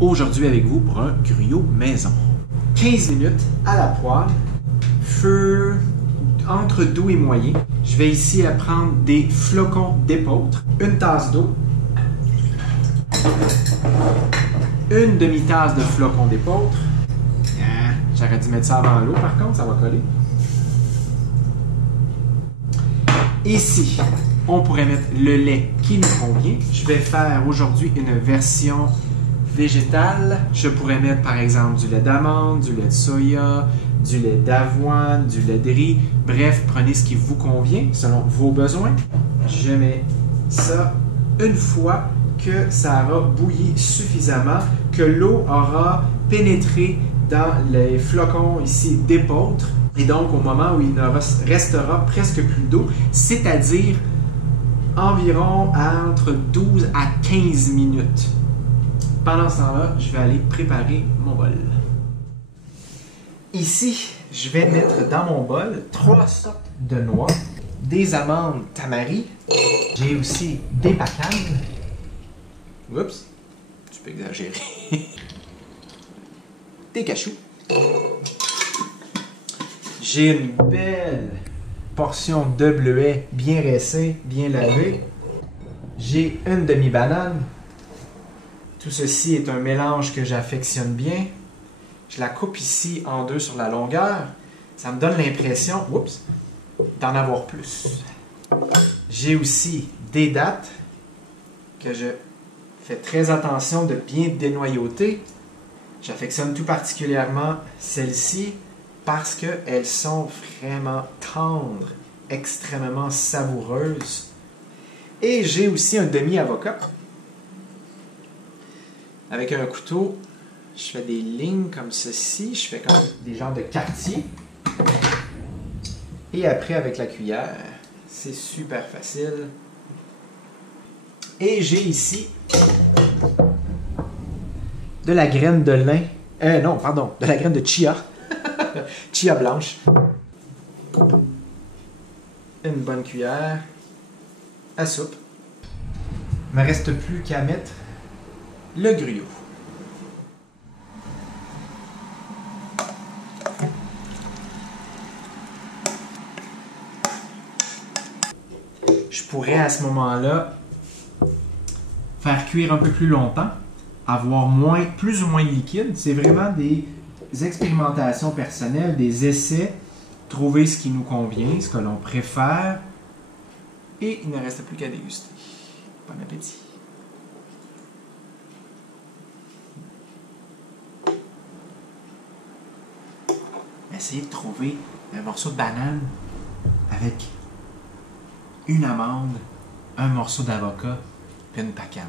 aujourd'hui avec vous pour un gruyot maison. 15 minutes à la poêle, feu entre doux et moyen. Je vais ici prendre des flocons d'épeautre, une tasse d'eau, une demi-tasse de flocons d'épeautre. J'aurais dû mettre ça avant l'eau par contre, ça va coller. Ici, on pourrait mettre le lait qui nous convient. Je vais faire aujourd'hui une version végétale. Je pourrais mettre par exemple du lait d'amande, du lait de soya, du lait d'avoine, du lait de riz. Bref, prenez ce qui vous convient selon vos besoins. Je mets ça une fois que ça aura bouilli suffisamment, que l'eau aura pénétré dans les flocons ici d'épeautre. Et donc, au moment où il ne restera presque plus d'eau, c'est-à-dire environ entre 12 à 15 minutes. Pendant ce temps-là, je vais aller préparer mon bol. Ici, je vais mettre dans mon bol 3 sortes de noix, des amandes tamari, j'ai aussi des pacanes. Oups, tu peux exagérer. Des cachous. J'ai une belle portion de bleuet bien rincé, bien lavé. J'ai une demi-banane. Tout ceci est un mélange que j'affectionne bien. Je la coupe ici en deux sur la longueur. Ça me donne l'impression, oups, d'en avoir plus. J'ai aussi des dattes que je fais très attention de bien dénoyauter. J'affectionne tout particulièrement celles-ci parce qu'elles sont vraiment tendres, extrêmement savoureuses. Et j'ai aussi un demi-avocat. Avec un couteau, je fais des lignes comme ceci. Je fais comme des genres de quartiers. Et après, avec la cuillère, c'est super facile. Et j'ai ici de la graine de lin. De la graine de chia. Chia blanche. Une bonne cuillère à soupe. Il ne me reste plus qu'à mettre le gruyot. Je pourrais à ce moment-là faire cuire un peu plus longtemps, avoir plus ou moins de liquide. C'est vraiment des expérimentations personnelles, des essais, trouver ce qui nous convient, ce que l'on préfère. Et il ne reste plus qu'à déguster. Bon appétit! Essayez de trouver un morceau de banane avec une amande, un morceau d'avocat, puis une pacane.